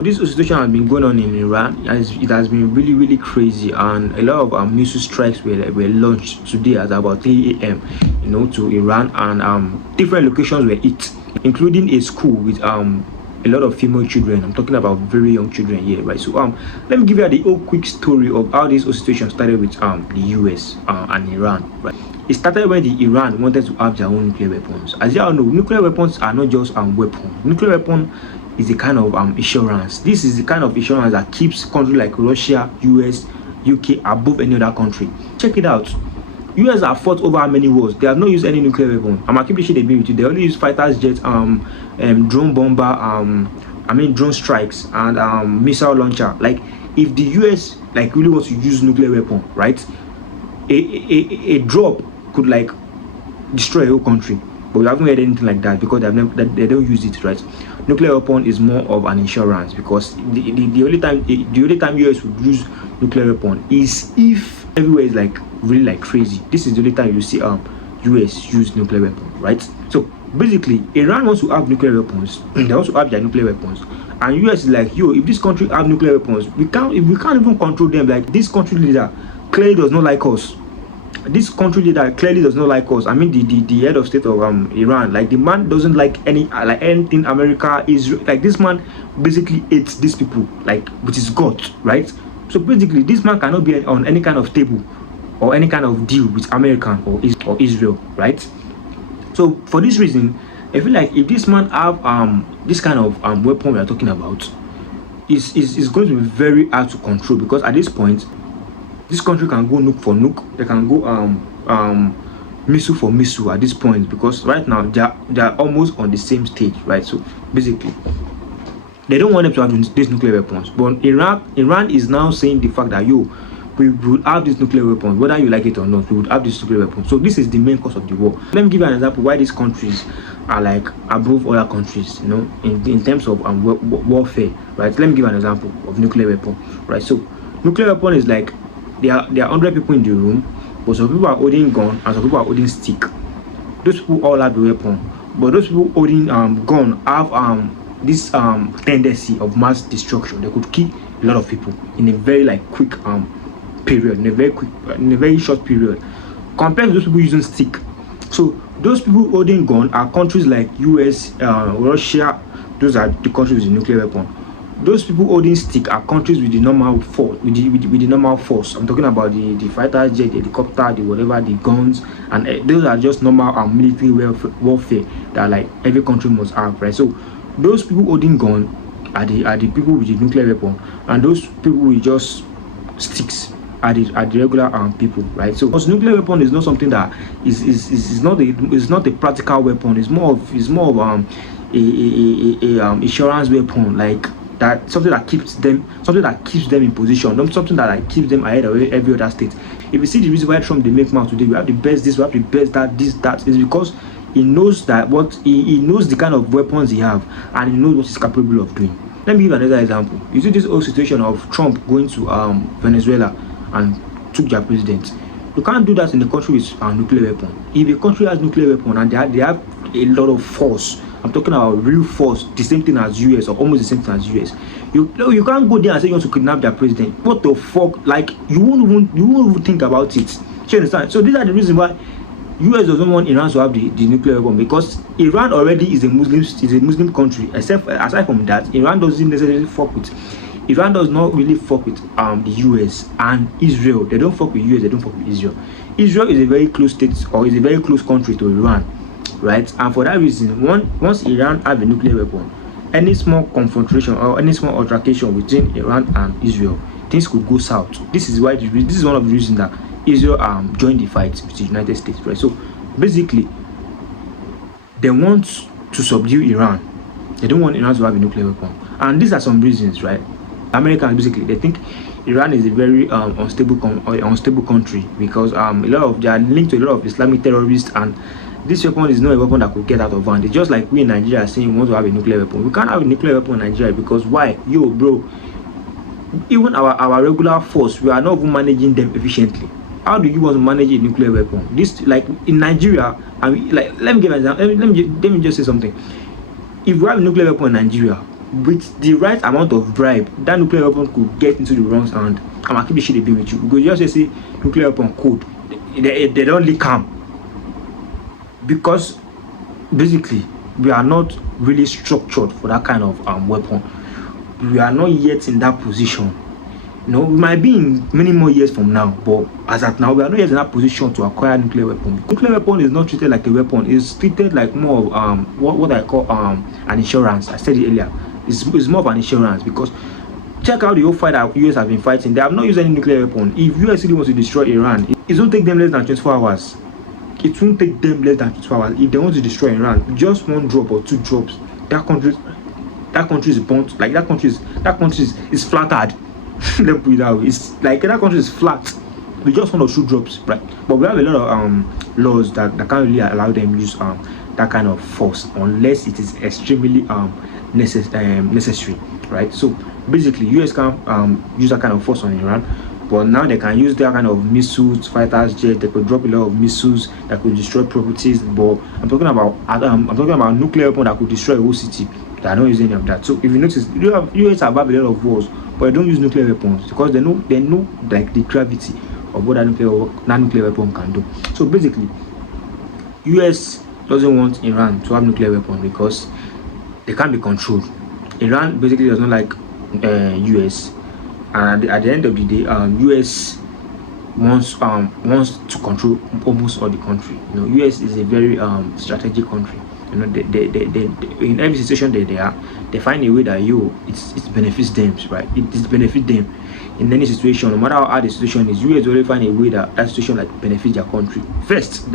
This situation has been going on in Iran. It has been really, really crazy, and a lot of missile strikes were launched today at about 3 a.m. To Iran, and different locations were hit, including a school with a lot of female children. I'm talking about very young children here, right? So let me give you the whole quick story of how this whole situation started with the US and Iran, right? It started when the Iran wanted to have their own nuclear weapons. As you all know, nuclear weapons are not just weapons. Nuclear weapon is a kind of insurance. This is the kind of insurance that keeps countries like Russia, US, UK above any other country. Check it out. US have fought over how many wars? They have not used any nuclear weapon. I'm keep the shit they be with you. They only use fighters, jets, drone bomber, drone strikes and missile launcher. Like if the US really wants to use nuclear weapon, right? A drop could destroy a whole country. But we haven't heard anything like that because they don't use it, right? Nuclear weapon is more of an insurance, because the only time US would use nuclear weapon is if everywhere is really crazy. This is the only time you see US use nuclear weapon, right? So basically, Iran wants to have nuclear weapons. They also have their nuclear weapons, and US is like, yo, if this country have nuclear weapons, we can't even control them. Like, this country leader clearly does not like us. This country leader clearly does not like us. The head of state of Iran, the man doesn't like anything America is. This man basically hates these people with his guts, right? So basically, this man cannot be on any kind of table or any kind of deal with America or Israel, right? So for this reason, I feel like if this man have this kind of weapon we are talking about, is going to be very hard to control, because at this point, this country can go nuke for nuke. They can go missile for missile at this point, because right now they are almost on the same stage, right? So basically, they don't want them to have these nuclear weapons. But Iran is now saying the fact that, yo, we would have these nuclear weapons, whether you like it or not. We would have this nuclear weapons. So this is the main cause of the war. Let me give you an example why these countries are above other countries, in terms of warfare, right? Let me give an example of nuclear weapon, right? So nuclear weapon is there are 100 people in the room, but some people are holding gun and some people are holding stick. Those people all have a weapon, but those people holding gun have this tendency of mass destruction. They could kill a lot of people in a very quick period, in a very short period, compared to those people using stick. So those people holding gun are countries like US, Russia. Those are the countries with the nuclear weapon. Those people holding stick are countries with the normal force. With the normal force. I'm talking about the fighter jet, the helicopter, the whatever, the guns, and those are just normal military warfare that every country must have, right? So those people holding gun are the people with the nuclear weapon, and those people with just sticks are the regular people, right? So because nuclear weapon is not something that is not a practical weapon. It's more of a insurance weapon, that something that keeps them in position, not something that keeps them ahead of every other state. If you see the reason why Trump they make mouth today, we have the best this, we have the best that is because he knows that he knows the kind of weapons he have, and he knows what he's capable of doing. Let me give another example. You see this whole situation of Trump going to Venezuela and took their president. You can't do that in a country with a nuclear weapon. If a country has nuclear weapon and they have a lot of force, I'm talking about real force, the same thing as US or almost the same thing as US. You can't go there and say you want to kidnap their president. What the fuck? You won't even think about it. Do you understand? So these are the reasons why US doesn't want Iran to have the nuclear weapon, because Iran already is a Muslim country. Aside from that, Iran doesn't necessarily fuck with. Iran does not really fuck with the US and Israel. They don't fuck with US. They don't fuck with Israel. Israel is a very close state, or is a very close country to Iran, right? And for that reason, once Iran have a nuclear weapon, any small confrontation or any small altercation between Iran and Israel, things could go south. This is one of the reasons that Israel joined the fight with the United States, right? So basically, they want to subdue Iran. They don't want Iran to have a nuclear weapon, and these are some reasons, right? Americans basically they think Iran is a very unstable country, because they are linked to a lot of Islamic terrorists, and this weapon is not a weapon that could get out of hand. It's just like we in Nigeria saying we want to have a nuclear weapon. We can't have a nuclear weapon in Nigeria, because why? Yo, bro, even our regular force, we are not even managing them efficiently. How do you want to manage a nuclear weapon? This, in Nigeria, let me give an example. Let me just say something. If we have a nuclear weapon in Nigeria, with the right amount of bribe, that nuclear weapon could get into the wrong hand. I'm keep the shit they with you. Because just say nuclear weapon code, they don't leak am, because basically we are not really structured for that kind of weapon. We are not yet in that position. You know, we might be in many more years from now, but as at now, we are not yet in that position to acquire nuclear weapon. Nuclear weapon is not treated like a weapon; it's treated like more of what I call an insurance. I said it earlier. It's more of an insurance, because check out the whole fight that US have been fighting. They have not used any nuclear weapon. If US really wants to destroy Iran, it won't take them less than 24 hours. It won't take them less than 24 hours. If they want to destroy Iran, just one drop or two drops, that country is burnt. Like that country is flattered. Let me put it that way. It's like that country is flat. We just one or two drops, right? But we have a lot of laws that can't really allow them use that kind of force unless it is extremely necessary, right? So basically, US can use that kind of force on Iran, but now they can use that kind of missiles, fighters jet. They could drop a lot of missiles that could destroy properties. But I'm talking about nuclear weapon that could destroy a whole city. They are not using any of that. So if you notice, US have a lot of wars, but they don't use nuclear weapons because they know like the gravity of what that nuclear weapon can do. So basically, US doesn't want Iran to have nuclear weapon because they can't be controlled. Iran basically does not like US, and at the end of the day, US wants to control almost all the country. You know, US is a very strategic country. You know, they in every situation they are, they find a way that it benefits them, right? It benefits them in any situation, no matter how hard the situation is. US always find a way that situation like benefits their country first.